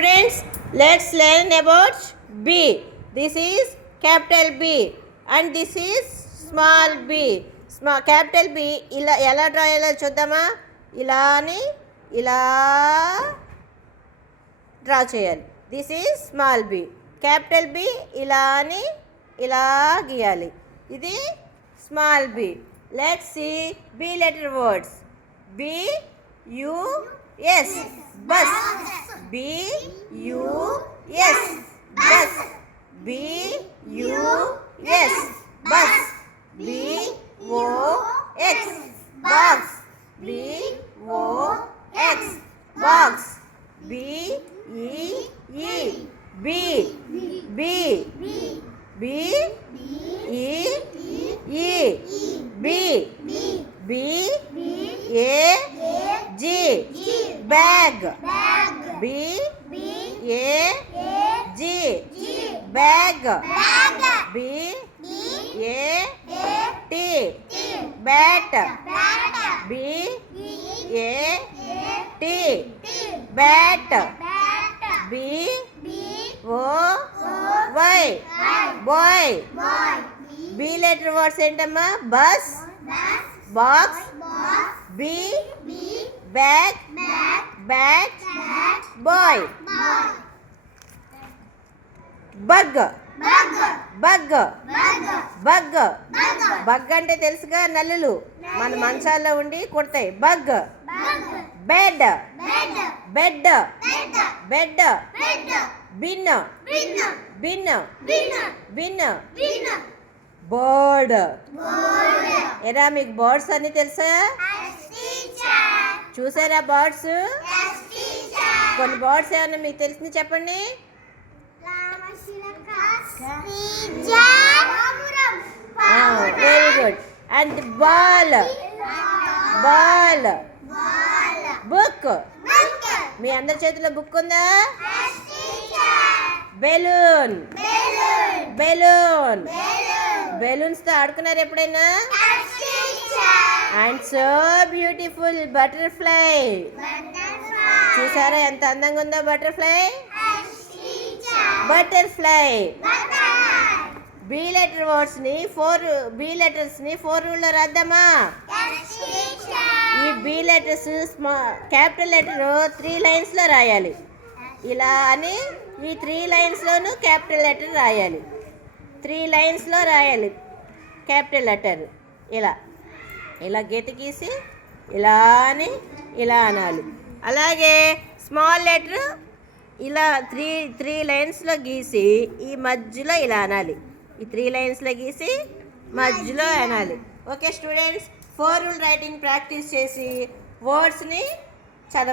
Students, let's learn about B. This is capital B and this is small b. Capital B ఎలా draw చేయాలో చూద్దామా. ఇలా అని ఇలా డ్రా చేయాలి. This is small B. Capital B ఇలా అని ఇలా గీయాలి. ఇది small B. Let's see B letter words. B U S bus. B U S bus. B U S bus. B O X box. B O X box. B E E bee B B E E bee B A G bag. B A G bag. B A T bat. B A T bat. B O Y boy. B letter words ఏంటమ్మా? Bus, box, B bag, bat, boy. Bug, bug, bug. Bug అంటే తెలుసుగా, నల్లులు మన మంచాల్లో ఉండి కుడతాయి. Bug. Bed, bed, bed. Bin, bin, bin. Bird. ఎరా మీకు బర్డ్స్ అన్ని తెలుసా? చూసారా బర్డ్స్? కొన్ని బర్డ్స్ ఏమన్నా మీకు తెలిసింది చెప్పండి. Very good. And ball, ball. Book. మీ అందరి చేతిలో బుక్ ఉందా? Balloon, balloon. బెలూన్స్ తో ఆడుకున్నారు ఎప్పుడైనా? And so beautiful butterfly. చూసారా ఎంత అందంగా ఉందో butterfly? Butterfly. B letter words ని బి లెటర్స్ ని 4 రూల్ లో రాద్దామా? ఈ B letters capital letter 3 lines లో రాయాలి. ఇలా అని ఈ 3 లైన్స్ లోను క్యాపిటల్ లెటర్ రాయాలి. 3 లైన్స్ లో రాయాలి క్యాపిటల్ లెటర్. ఇలా ఇలా గీత గీసి ఇలా అని ఇలా అనాలి. అలాగే స్మాల్ లెటర్ ఇలా 3 లైన్స్లో గీసి ఈ మధ్యలో ఇలా అనాలి. ఈ 3 లైన్స్లో గీసి మధ్యలో అనాలి. Okay students, 4 rule writing practice చేసి వర్డ్స్ని చదవండి.